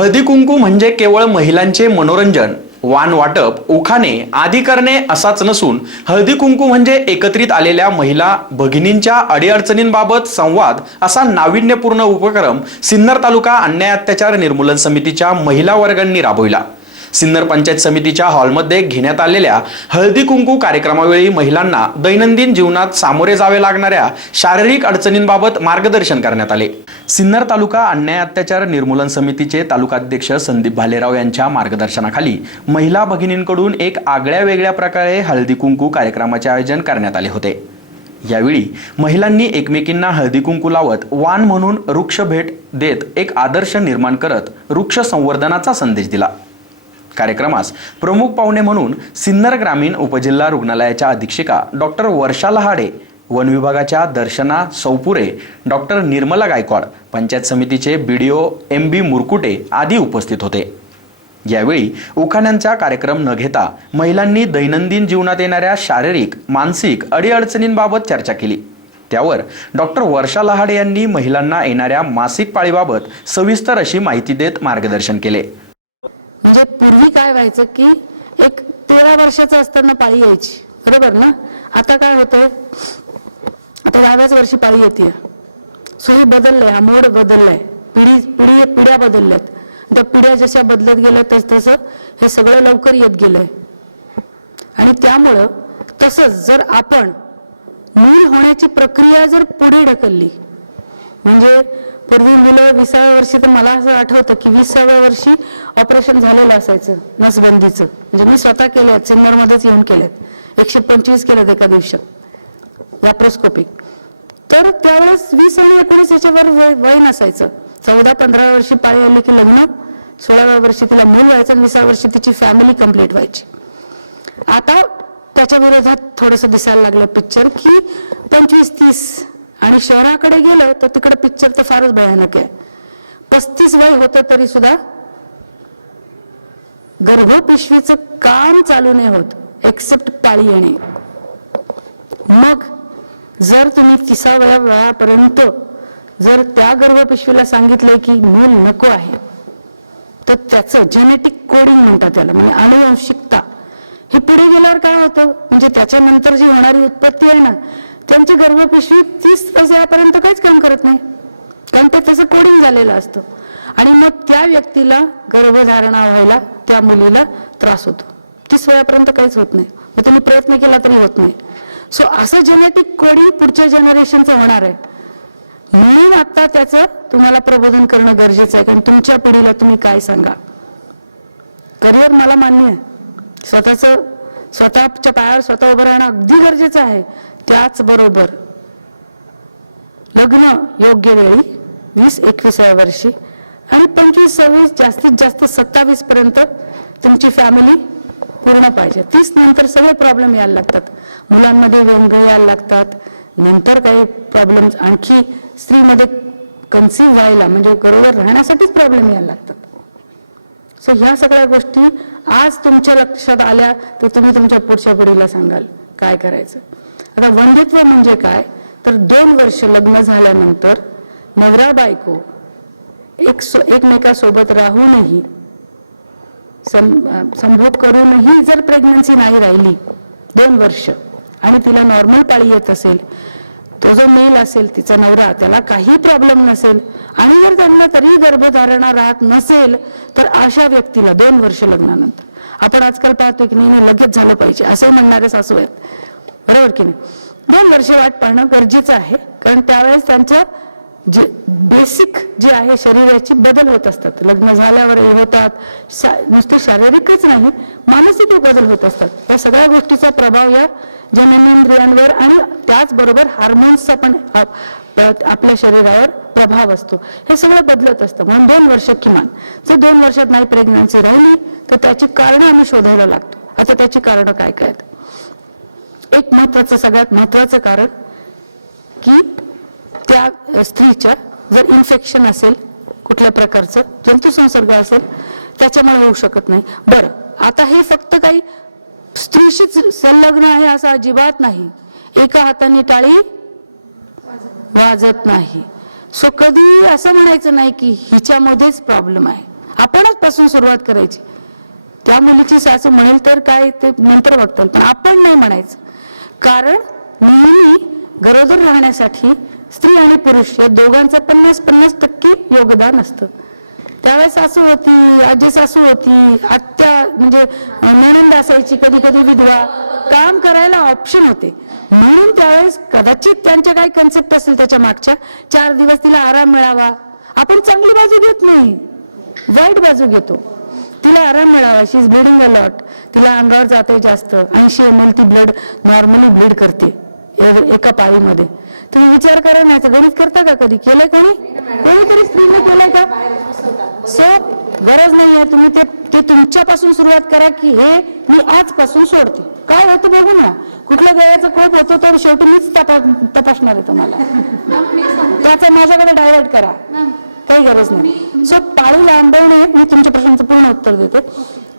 हळदी कुंकू म्हणजे केवळ महिलांचे मनोरंजन वान वाटप उखाणे आदी करणे असाच नसून हळदी कुंकू म्हणजे एकत्रित आलेल्या महिला भगिनींच्या अडीअडचणींबाबत संवाद असा नाविन्यपूर्ण उपक्रम सिन्नर तालुका अन्याय अत्याचार निर्मूलन समितीच्या महिला वर्गांनी राबविला. सिन्नर पंचायत समितीच्या हॉलमध्ये घेण्यात आलेल्या हळदी कुंकू कार्यक्रमावेळी महिलांना दैनंदिन जीवनात सामोरे जावे लागणाऱ्या शारीरिक अडचणींबाबत मार्गदर्शन करण्यात आले. सिन्नर तालुका अन्याय अत्याचार निर्मूलन समितीचे तालुकाध्यक्ष संदीप भालेराव यांच्या मार्गदर्शनाखाली महिला भगिनींकडून एक आगळ्या वेगळ्या प्रकारे हळदी कुंकू कार्यक्रमाचे आयोजन करण्यात आले होते. यावेळी महिलांनी एकमेकींना हळदी कुंकू लावत वाण म्हणून वृक्ष भेट देत एक आदर्श निर्माण करत वृक्ष संवर्धनाचा संदेश दिला. कार्यक्रमास प्रमुख पाहुणे म्हणून सिन्नर ग्रामीण उपजिल्हा रुग्णालयाच्या अधीक्षिका डॉक्टर वर्षा लहाडे वन विभागाच्या दर्शना सौपुरे डॉक्टर निर्मला गायकवाड पंचायत समितीचे बीडीओ एम बी मुरकुटे आदी उपस्थित होते. यावेळी उखाण्यांचा कार्यक्रम न घेता महिलांनी दैनंदिन जीवनात येणाऱ्या शारीरिक मानसिक अडीअडचणींबाबत चर्चा केली. त्यावर डॉक्टर वर्षा लहाडे यांनी महिलांना येणाऱ्या मासिक पाळीबाबत सविस्तर अशी माहिती देत मार्गदर्शन केले. म्हणजे पूर्वी काय व्हायचं की एक तेरा वर्षाचं असताना पाळी यायची. बरोबर ना? आता काय होतंय? आता दहाव्याच वर्षी पाळी येते. सो हे बदललंय. हा मोड बदललाय. पिढी पिढी पिढ्या बदलल्यात. त्या पिढ्या जशा बदलत गेल्या तस तसं हे सगळं लवकर येत गेलंय. आणि त्यामुळं तसंच जर आपण मूल होण्याची प्रक्रिया जर पुढे ढकलली म्हणजे पूर्वी मुलं विसाव्या वर्षी तर मला असं आठवतं की विसाव्या वर्षी ऑपरेशन झालेलं असायचं नसबंदीचं. म्हणजे मी स्वतः केले आहेत सिन्नरमध्येच येऊन केल्यात. एकशे पंचवीस केल्यात एका दिवसात. लॅप्रोस्कोपिक तर त्यावेळेस वीस आणि एकोणीस ह्याच्यावर वय वय नसायचं. चौदा पंधरा वर्षी पाळी आली की लग्न सोळाव्या वर्षी तिला मूल व्हायचं आणि विसाव्या वर्षी तिची फॅमिली कंप्लीट व्हायची. आता त्याच्या विरोधात थोडंसं दिसायला लागलं पिक्चर की पंचवीस तीस आणि शहराकडे गेलं तर तिकडं पिक्चर तर फारच भयानक आहे. पस्तीस वय होतं तरी सुद्धा गर्भपिशवीचं काम चालू नाही होत एक्सेप्ट पाळी येणे. मग जर तुम्ही तिसाव्या वयापर्यंत जर त्या गर्भपिशवीला सांगितलंय की मूल नको आहे तर त्याचं जेनेटिक कोडिंग म्हणतात त्याला म्हणजे अनुवंशिकता हे पुढे गेल्यावर काय होतं? म्हणजे त्याच्यानंतर जी होणारी उत्पत्ती आहे ना त्यांची गर्भपिशवी तीस वर्षापर्यंत काहीच काम करत नाही. कारण ते तसं कोडिंग झालेलं असतं. आणि मग त्या व्यक्तीला गर्भधारणा व्हायला त्या मुलीला त्रास होतो. तीस वयापर्यंत काहीच होत नाही. मग तुम्ही प्रयत्न केला तरी होत नाही. सो असं जेनेटिक कोडिंग पुढच्या जनरेशनचं होणार आहे. म्हणून आता त्याचं तुम्हाला प्रबोधन करणं गरजेचं आहे. कारण तुमच्या पिढीला तुम्ही काय सांगा? करिअर मला मान्य आहे. स्वतःचं स्वतःच्या पायावर स्वतः उभं राहणं अगदी गरजेचं आहे. त्याचबरोबर लग्न योग्य वेळी वीस एकविसाव्या वर्षी आणि पंचवीस सव्वीस जास्तीत जास्त सत्तावीस पर्यंत तुमची फॅमिली पूर्ण पाहिजे. तीस नंतर सगळे प्रॉब्लेम यायला लागतात. मुलांमध्ये व्यंग यायला लागतात. नंतर काही प्रॉब्लेम्स आणखी स्त्रीमध्ये कन्सिव्ह व्हायला म्हणजे गरोदर राहण्यासाठीच प्रॉब्लेम यायला लागतात. सो ह्या सगळ्या गोष्टी आज तुमच्या लक्षात आल्या तर तुम्ही तुमच्या पुढच्या पिढीला सांगाल काय करायचं? आता वंध्यत्व म्हणजे काय? तर दोन वर्ष लग्न झाल्यानंतर नवरा बायको एक सो एकमेकासोबत राहूनही सं संभोग करूनही जर प्रेग्नन्सी नाही राहिली दोन वर्ष आणि तिला नॉर्मल पाळी येत असेल तो जो मेल असेल तिचा नवरा त्याला काही प्रॉब्लेम नसेल आणि जर त्यांना तरी गर्भधारणा राहत नसेल तर अशा व्यक्तीला दोन वर्ष लग्नानंतर. आपण आजकाल पाहतोय की नाही नाही लगेच झालं पाहिजे असंही म्हणणारे सासू आहेत. बरोबर की नाही? दोन वर्ष वाट पाहणं गरजेचं आहे. कारण त्यावेळेस त्यांचं जे बेसिक जे आहे शरीराची बदल होत असतात. लग्न झाल्यावरही होतात. शा नुसते शारीरिकच नाही मानसिकही बदल होत असतात. या सगळ्या गोष्टीचा प्रभाव या जननेंद्रियांवर आणि त्याचबरोबर हार्मोन्सचा पण आपल्या शरीरावर प्रभाव असतो. हे सगळं बदलत असतं. म्हणून दोन वर्ष किमान. जर दोन वर्षात नाही प्रेग्नन्सी राहिली तर त्याची कारणं आम्ही शोधायला लागतो. आता त्याची कारणं काय काय आहेत? एक महत्वाचं सगळ्यात महत्वाचं कारण की त्या स्त्रीच्या जर इन्फेक्शन असेल कुठल्या प्रकारचं जंतुसंसर्ग असेल त्याच्यामुळे होऊ शकत नाही. बरं आता हे फक्त काही स्त्रीशीच संलग्न आहे असं अजिबात नाही. एका हाताने टाळी वाजत नाही. सो कधी असं म्हणायचं नाही की हिच्यामध्येच प्रॉब्लेम आहे. आपणच पासून सुरुवात करायची. त्या मुलीची सासू म्हणेल तर काय ते नंतर बघता येईल पण आपण नाही म्हणायचं. कारण नेहमी गरोदर राहण्यासाठी स्त्री आणि पुरुष या दोघांचं पन्नास पन्नास टक्के योगदान असतं. त्यावेळेस सासू होती आजी सासू होती आत्या म्हणजे नणंद असायची कधी कधी विधवा काम करायला ऑप्शन होते. म्हणून त्यावेळेस कदाचित त्यांच्या काय कन्सेप्ट असेल त्याच्या मागच्या चार दिवस तिला आराम मिळावा. आपण चांगली बाजू घेत नाही. वाईट बाजू घेतो. तिला आराम मिळावा. She is bleeding a lot तिला अंगावर जाते जास्त. ऐंशी एम एल ती ब्लड नॉर्मली ब्लीड करते. एव- एका पाळीमध्ये. तुम्ही विचार करा ना याचं गणित करता का कधी? केलंय कोणी? कोणीतरी स्त्रीने केलंय का? सो गरज नाही आहे. तुम्ही ते ते तुमच्यापासून सुरुवात करा की हे मी आजपासून सोडते. काय होतं बघू ना. कुठल्या देवाचा कोप होतो तो शेवटी मीच तपा तपासणार आहे तुम्हाला. त्याचा माझ्याकडे डायव्हर्ट करा. काही गरज नाही. सो पाळी लांबवणे मी तुमच्या प्रश्नाचं पूर्ण उत्तर देते.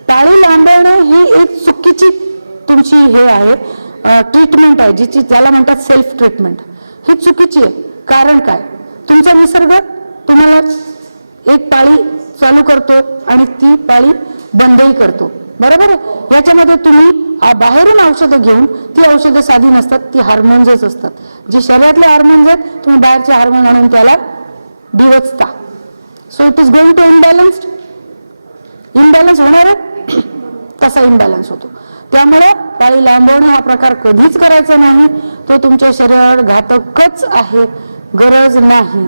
पाळी लांबवणे ही एक चुकीची तुमची हे आहे ट्रीटमेंट आहे जिची त्याला म्हणतात सेल्फ ट्रीटमेंट ही चुकीची आहे. कारण काय? तुमचा निसर्ग तुम्हाला एक पाळी चालू करतो आणि ती पाळी बंदही करतो. बरोबर आहे? याच्यामध्ये तुम्ही बाहेरून औषधं घेऊन ती औषधं साधी नसतात ती हार्मोन्सच असतात. जे शरीरातले हार्मोन्स आहेत तुम्ही बाहेरचे हार्मोन आणून त्याला डिवचता so it is going to imbalanced imbalance होणार आहे. तसा इम्बॅलन्स होतो. त्यामुळं पाळी लांबवणे हा प्रकार कधीच करायचा नाही. तो तुमच्या शरीरावर घातकच आहे. गरज नाही.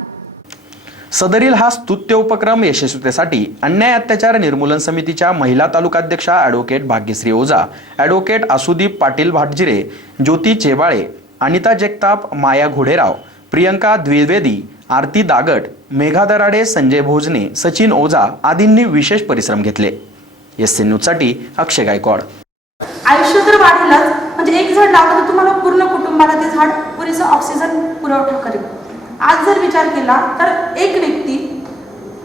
सदरील हा स्तुत्य उपक्रम यशस्वीतेसाठी अन्याय अत्याचार निर्मूलन समितीच्या महिला तालुकाध्यक्षा ॲडव्होकेट भाग्यश्री ओझा ॲडव्होकेट आसुदीप पाटील भाटजिरे ज्योती चेबाळे अनिता जगताप माया घोडेराव प्रियंका द्विवेदी आरती दागट मेघा दराडे संजय भोजने सचिन ओझा आदींनी विशेष परिश्रम घेतले. एस सी न्यूजसाठी अक्षय गायकवाड. आयुष्य तर वाढेलच म्हणजे एक झाड लावलं तर तुम्हाला पूर्ण कुटुंबाला ते झाड पुरेसा ऑक्सिजन पुरवठा करेल. आज जर विचार केला तर एक व्यक्ती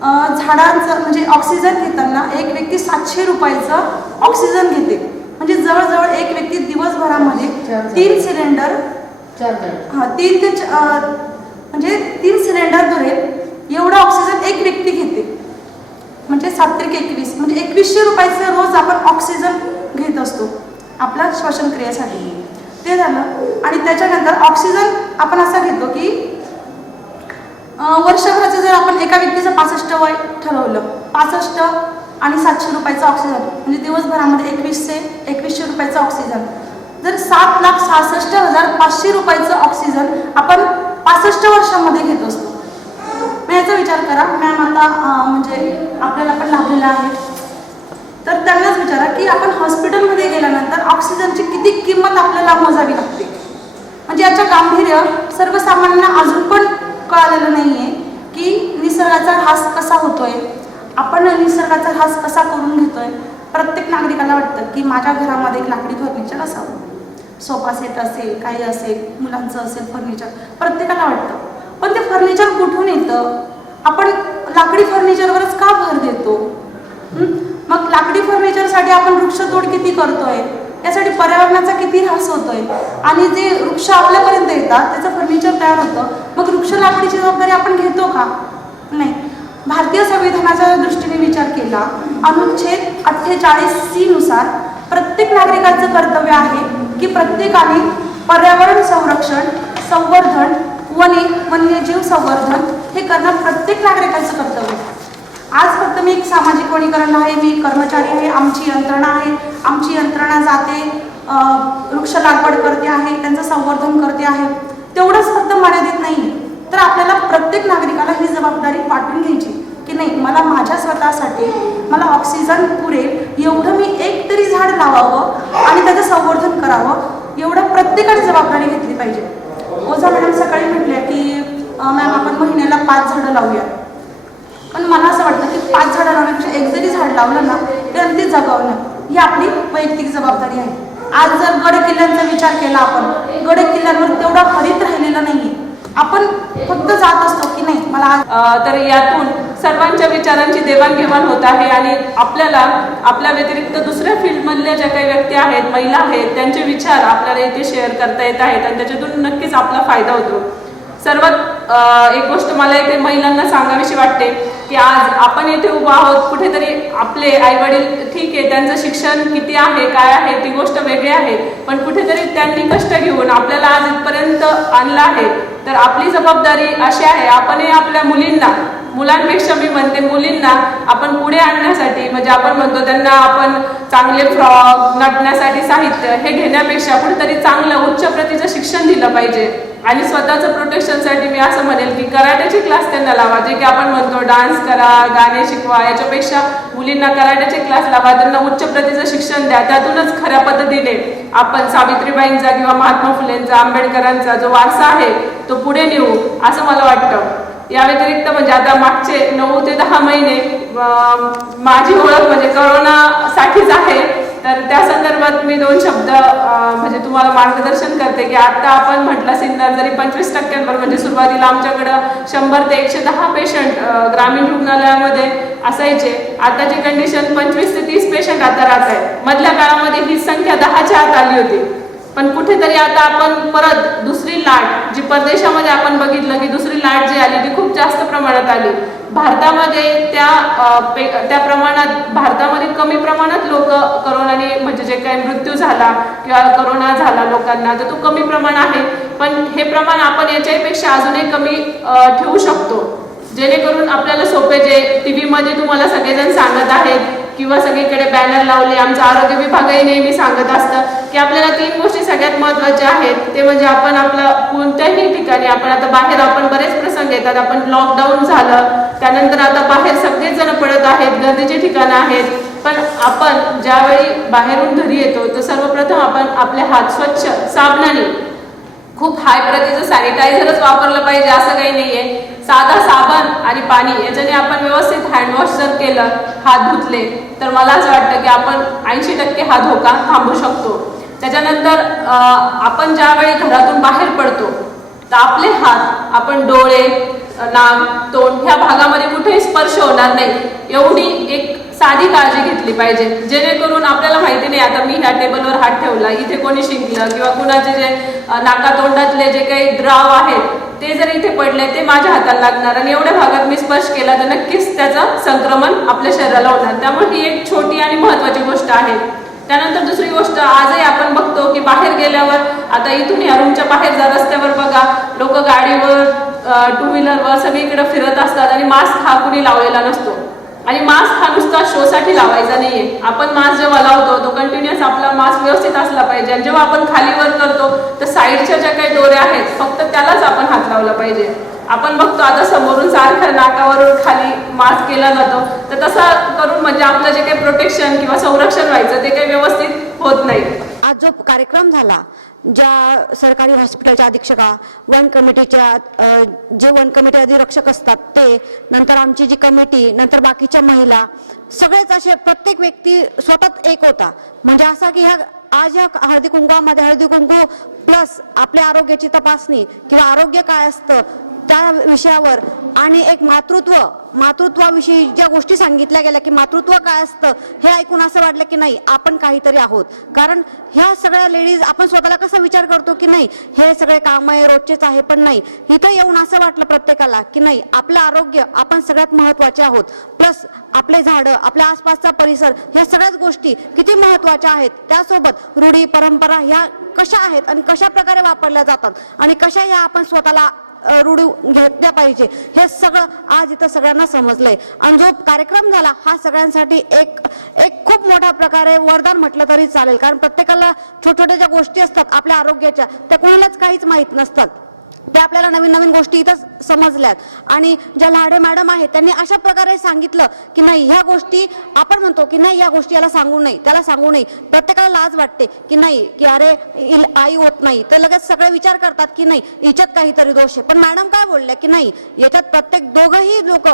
झाडांचं म्हणजे ऑक्सिजन घेताना एक व्यक्ती सातशे रुपयाचं ऑक्सिजन घेते. म्हणजे जवळजवळ एक व्यक्ती दिवसभरामध्ये तीन सिलेंडर हा तीन ते म्हणजे तीन सिलेंडर भरेल एवढा ऑक्सिजन एक व्यक्ती घेते. म्हणजे सात्रिक एकवीस म्हणजे एकवीसशे रुपयाचे रोज आपण ऑक्सिजन घेत असतो. आपल्या श्वसनक्रियेसाठी. ते झालं. आणि त्याच्यानंतर ऑक्सिजन आपण असा घेतो की वर्षभराचं जर आपण एका व्यक्तीचं पासष्ट वय ठरवलं पासष्ट आणि सातशे रुपयाचं ऑक्सिजन म्हणजे दिवसभरामध्ये एकवीसशे एकवीसशे रुपयाचं ऑक्सिजन जर सात लाख सहासष्ट हजार पाचशे रुपयाचं ऑक्सिजन आपण पासष्ट वर्षामध्ये घेत असतो. मग याचा विचार करा. मॅम आता म्हणजे आपल्याला पण लाभलेला आहे. तर त्यांनाच विचारा की आपण हॉस्पिटलमध्ये गेल्यानंतर ऑक्सिजनची किती किंमत आपल्याला मोजावी लागते? म्हणजे याचं गांभीर्य सर्वसामान्यांना अजून पण कळालेलं नाही आहे की निसर्गाचा ऱ्हास कसा होतोय. आपण निसर्गाचा ऱ्हास कसा करून घेतोय? प्रत्येक नागरिकाला वाटतं की माझ्या घरामध्ये एक लाकडी फर्निचर असावं. सोफा सेट असेल काही असेल मुलांचं असेल फर्निचर प्रत्येकाला वाटतं. पण ते फर्निचर कुठून येतं? आपण लाकडी फर्निचरवरच का भर देतो? मग लाकडी फर्निचरसाठी आपण वृक्षतोड किती करतोय? यासाठी पर्यावरणाचा किती ऱ्हास होतोय? आणि जे वृक्ष आपल्यापर्यंत येतात त्याचं फर्निचर तयार होतं. मग वृक्ष लागवडीची जबाबदारी आपण घेतो का? नाही. भारतीय संविधानाच्या दृष्टीने विचार केला अनुच्छेद अठ्ठेचाळीस सी नुसार प्रत्येक नागरिकाचं कर्तव्य आहे की प्रत्येकाने पर्यावरण संरक्षण संवर्धन वने वन्यजीव संवर्धन हे करणं प्रत्येक नागरिकाचं कर्तव्य आहे. आज फक्त मी एक सामाजिक वनीकरण आहे मी कर्मचारी आहे आमची यंत्रणा आहे. आमची यंत्रणा जाते वृक्ष लागवड करते आहे त्यांचं संवर्धन करते आहे. तेवढंच फक्त मर्यादित नाही तर आपल्याला प्रत्येक नागरिकाला ही जबाबदारी वाटून घ्यायची की नाही मला माझ्या स्वतःसाठी मला ऑक्सिजन पुरेल एवढं मी एक तरी झाड लावावं आणि त्याचं संवर्धन करावं एवढं प्रत्येकाने जबाबदारी घेतली पाहिजे. ओझा मॅडम सकाळी म्हटल्या की मॅम आपण महिन्याला पाच झाडं लावूया. पण मला असं वाटतं की पाच झाडं लावण्यापेक्षा एक जरी झाड लावलं ना ते अगदी जगवणं ही आपली वैयक्तिक जबाबदारी आहे. आज जर गड किल्ल्यांचा विचार केला आपण गड किल्ल्यांवर तेवढा हरित राहिलेला नाहीये. आपण फक्त जात असतो की नाही? मला तर यातून सर्वांच्या विचारांची देवाणघेवाण होत आहे आणि आपल्याला आपल्या व्यतिरिक्त दुसऱ्या फील्डमधल्या ज्या काही व्यक्ती आहेत महिला आहेत त्यांचे विचार आपल्याला इथे शेअर करता येत आहेत आणि त्याच्यातून नक्कीच आपला फायदा होतो. सर्वात एक गोष्ट मला इथे महिलांना सांगावीशी वाटते की आज आपण इथे उभा आहोत कुठेतरी आपले आई वडील ठीक आहे त्यांचं शिक्षण किती आहे काय आहे ती गोष्ट वेगळी आहे पण कुठेतरी त्यांनी कष्ट घेऊन आपल्याला आज इथपर्यंत आणलं आहे. तर आपली जबाबदारी अशी आहे आपणही आपल्या मुलींना मुलांपेक्षा मी म्हणते मुलींना आपण पुढे आणण्यासाठी म्हणजे आपण म्हणतो त्यांना आपण चांगले फ्रॉक नटण्यासाठी साहित्य हे घेण्यापेक्षा कुठेतरी चांगलं उच्च प्रतीचं शिक्षण दिलं पाहिजे. आणि स्वतःचं प्रोटेक्शनसाठी मी असं म्हणेल की कराट्याचे क्लास त्यांना लावा जे की आपण म्हणतो डान्स करा गाणे शिकवा याच्यापेक्षा मुलींना कराट्याचे क्लास लावा. त्यांना उच्च प्रतीचं शिक्षण द्या. त्यातूनच खऱ्या पद्धतीने आपण सावित्रीबाईंचा किंवा महात्मा फुलेंचा आंबेडकरांचा जो वारसा आहे तो पुढे नेऊ असं मला वाटतं. या व्यतिरिक्त म्हणजे आता मागचे नऊ ते दहा महिने माझी ओळख म्हणजे करोनासाठीच आहे. तर त्या संदर्भात मी दोन शब्द म्हणजे तुम्हाला मार्गदर्शन करते की आता आपण म्हटलं सिन्नर जरी पंचवीस टक्क्यांवर म्हणजे सुरुवातीला आमच्याकडं शंभर ते एकशे दहा पेशंट ग्रामीण रुग्णालयामध्ये असायचे. आताची कंडिशन पंचवीस ते तीस पेशंट आता राहत आहेत. मधल्या काळामध्ये ही संख्या दहाच्या आत आली होती. पण कुठेतरी आता आपण परत दुसरी लाट जी परदेशामध्ये आपण बघितलं की दुसरी लाट जी आली ती खूप जास्त प्रमाणात आली. भारतामध्ये त्या पे- त्या प्रमाणात भारतामध्ये कमी प्रमाणात लोक करोनाने म्हणजे जे काही मृत्यू झाला किंवा करोना झाला लोकांना तर तो कमी प्रमाण आहे. पण हे प्रमाण आपण याच्यापेक्षा अजूनही कमी ठेवू शकतो. जेणेकरून आपल्याला सोपे जे टी व्हीमध्ये तुम्हाला सगळेजण सांगत आहेत किंवा सगळीकडे बॅनर लावले. आमचं आरोग्य विभागही नेहमी सांगत असतं की आपल्याला तीन गोष्टी सगळ्यात महत्त्वाच्या आहेत. ते म्हणजे आपण आपलं कोणत्याही ठिकाणी आपण आता बाहेर आपण बरेच प्रसंग येतात. आपण लॉकडाऊन झालं त्यानंतर आता बाहेर सगळेच जण पडत आहेत गर्दीचे ठिकाणं आहेत. पण आपण ज्यावेळी बाहेरून घरी येतो तर सर्वप्रथम आपण आपले हात स्वच्छ साबणाने खूप हाय प्रतीचं सॅनिटायझरच वापरलं पाहिजे असं काही नाहीये. साधा साबण आणि पाणी याच्याने आपण व्यवस्थित हँडवॉश जर केलं हात धुतले तर मला असं वाटतं की आपण ऐंशी टक्के हा धोका थांबू शकतो. त्याच्यानंतर आपण ज्यावेळी घरातून बाहेर पडतो तर आपले हात आपण डोळे नाक तोंड ह्या भागामध्ये कुठेही स्पर्श होणार नाही. एवढी एक साधी काळजी घेतली पाहिजे. जेणेकरून आपल्याला माहिती नाही आता मी ह्या टेबलवर हात ठेवला इथे कोणी शिंकलं किंवा कुणाचे जे नाकातोंडातले जे काही द्राव आहेत ते जर इथे पडले ते माझ्या हाताला लागणार. आणि एवढ्या भागात मी स्पर्श केला तर नक्कीच त्याचं संक्रमण आपल्या शरीराला होणार. त्यामुळे ही एक छोटी आणि महत्वाची गोष्ट आहे. त्यानंतर दुसरी गोष्ट आजही आपण बघतो की बाहेर गेल्यावर आता इथून या रूमच्या बाहेर जा रस्त्यावर बघा. लोक गाडीवर टू व्हीलरवर सगळीकडे फिरत असतात आणि मास्क हा कुणी लावलेला नसतो. आणि मास्क हा नुसता शोसाठी लावायचा नाहीये. आपण मास्क जेव्हा लावतो तो कंटिन्युअस आपला मास्क व्यवस्थित असला पाहिजे. आणि जेव्हा आपण खालीवर करतो तर साईडच्या ज्या काही दोऱ्या आहेत फक्त त्यालाच आपण हात लावला पाहिजे. आपण बघतो आता समोरून सारख्या नाकावरून खाली मास्क केला जातो तर तसं करून म्हणजे आपलं जे काही प्रोटेक्शन किंवा संरक्षण व्हायचं ते काही व्यवस्थित होत नाही. आज जो कार्यक्रम झाला ज्या सरकारी हॉस्पिटलच्या अधीक्षका वन कमिटीच्या जे वन कमिटी अधिरक्षक असतात ते नंतर आमची जी कमिटी नंतर बाकीच्या महिला सगळेच असे प्रत्येक व्यक्ती स्वतःच एक होता. म्हणजे असा की ह्या आज ह्या हळदी कुंकवामध्ये हळदी कुंकू प्लस आपल्या आरोग्याची तपासणी किंवा आरोग्य काय असतं त्या विषयावर आणि एक मातृत्व मातृत्वाविषयी ज्या गोष्टी सांगितल्या गेल्या की मातृत्व काय असतं हे ऐकून असं वाटलं की नाही आपण काहीतरी आहोत. कारण ह्या सगळ्या लेडीज आपण स्वतःला कसा विचार करतो की नाही हे सगळे काम आहे रोजचेच आहे पण नाही. इथं येऊन असं वाटलं प्रत्येकाला की नाही आपलं आरोग्य आपण सगळ्यात महत्त्वाचे आहोत. प्लस आपले झाडं आपल्या आसपासचा परिसर ह्या सगळ्याच गोष्टी किती महत्त्वाच्या आहेत. त्यासोबत रूढी परंपरा ह्या कशा आहेत आणि कशा प्रकारे वापरल्या जातात आणि कशा ह्या आपण स्वतःला रूढी घेतल्या पाहिजे. हे सगळं आज इथं सगळ्यांना समजलंय. आणि जो कार्यक्रम झाला हा सगळ्यांसाठी एक एक खूप मोठा प्रकारे वरदान म्हटलं तरी चालेल. कारण प्रत्येकाला छोट्या छोट्या ज्या गोष्टी असतात आपल्या आरोग्याच्या त्या कोणालाच काहीच माहीत नसतात. त्या आपल्याला नवीन नवीन गोष्टी इथं समजल्यात. आणि ज्या लाडे मॅडम आहेत त्यांनी अशा प्रकारे सांगितलं की नाही ह्या गोष्टी आपण म्हणतो की नाही या गोष्टी याला सांगू नये त्याला सांगू नये. प्रत्येकाला लाज वाटते की नाही की अरे इल आई होत नाही. तर लगेच सगळे विचार करतात की नाही हिच्यात काहीतरी दोष आहे. पण मॅडम काय बोलल्या की नाही याच्यात प्रत्येक दोघंही लोक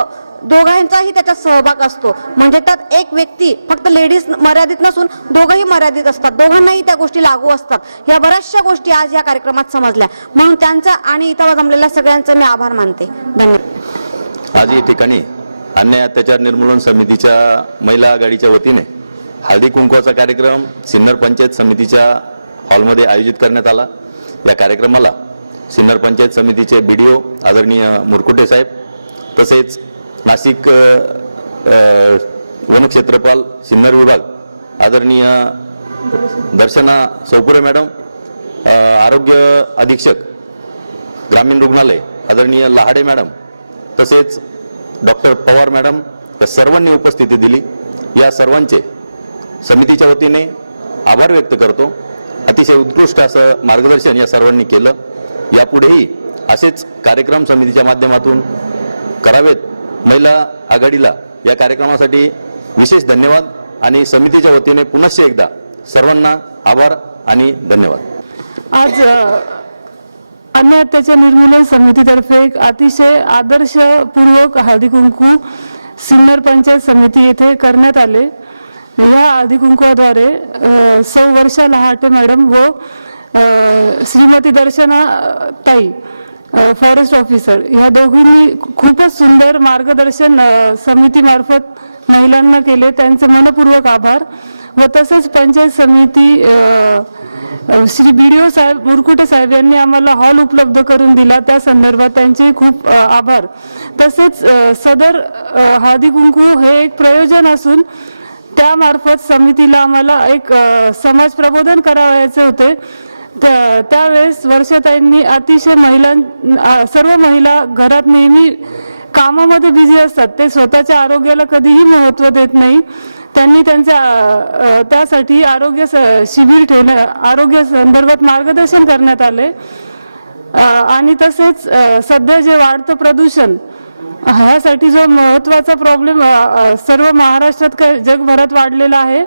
दोघांचाही त्याच्यात सहभाग असतो. म्हणजे त्यात एक व्यक्ती फक्त लेडीज मर्यादित नसून दोघंही मर्यादित असतात. दोघांनाही त्या गोष्टी लागू असतात. या बऱ्याचशा गोष्टी आज या कार्यक्रमात समजल्या. म्हणून त्यांचा आणि इथं जमलेल्या सगळ्यांचं मी आभार मानते. धन्यवाद. आज या ठिकाणी अन्याय अत्याचार निर्मूलन समितीच्या महिला आघाडीच्या वतीने हळदी कुंकवाचा कार्यक्रम सिन्नर पंचायत समितीच्या हॉलमध्ये आयोजित करण्यात आला. या कार्यक्रमाला सिन्नर पंचायत समितीचे बी डी ओ आदरणीय मुरकुटे साहेब तसेच नाशिक वनक्षेत्रपाल सिन्नर विभाग आदरणीय दर्शना सौपुरे मॅडम आरोग्य अधीक्षक ग्रामीण रुग्णालय आदरणीय लहाडे मॅडम तसेच डॉक्टर पवार मॅडम या सर्वांनी उपस्थिती दिली. या सर्वांचे समितीच्या वतीने आभार व्यक्त करतो. अतिशय उत्कृष्ट असं मार्गदर्शन या सर्वांनी केलं. यापुढेही असेच कार्यक्रम समितीच्या माध्यमातून करावेत. महिला आघाडीला या कार्यक्रमासाठी विशेष धन्यवाद आणि समितीच्या वतीने पुनश्च एकदा सर्वांना आभार आणि धन्यवाद. आज अन्य अत्याचार निर्मूलन समितीतर्फे एक अतिशय आदर्शपूर्वक हळदी कुंकू सिन्नर पंचायत समिती येथे करण्यात आले. या हळदी कुंकवाद्वारे सौ वर्षा लहाटे मॅडम व श्रीमती दर्शना ताई फॉरेस्ट ऑफिसर ह्या दोघींनी खूपच सुंदर मार्गदर्शन समितीमार्फत महिलांना केले. त्यांचे मनपूर्वक आभार. व तसेच पंचायत समिती श्री बी डी ओ साहेब मुरकुटे साहेब यांनी आम्हाला हॉल उपलब्ध करून दिला. त्या संदर्भात त्यांचे खूप आभार. तसेच सदर हादी कुंकू हे एक प्रयोजन असून त्यामार्फत समितीला आम्हाला एक समाज प्रबोधन करावयाचे होते. त्या त्यावेळेस वर्षाताईंनी अतिशय महिलां सर्व महिला घरात नेहमी कामामध्ये बिझी असतात. ते स्वतःच्या आरोग्याला कधीही महत्त्व देत नाही. त्यांनी त्यांच्या त्यासाठी आरोग्य स- शिबिर ठेवण्या आरोग्य संदर्भात मार्गदर्शन करण्यात आले. आणि तसेच सध्या जे वाढतं प्रदूषण ह्यासाठी जो महत्त्वाचा प्रॉब्लेम सर्व महाराष्ट्रात काय जगभरात वाढलेला आहे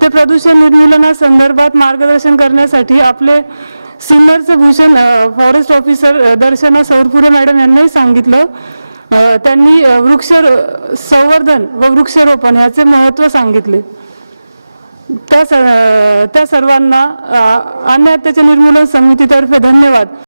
ते प्रदूषण निर्मूलनासंदर्भात मार्गदर्शन करण्यासाठी आपले सिन्नरचे Bhushan forest officer Darshana Saurpure madam यांनाही सांगितलं. त्यांनी वृक्ष संवर्धन व वृक्षरोपण ह्याचे महत्त्व सांगितले. त्या स त्या सर्वांना अन्य अत्याचार निर्मूलन समितीतर्फे धन्यवाद.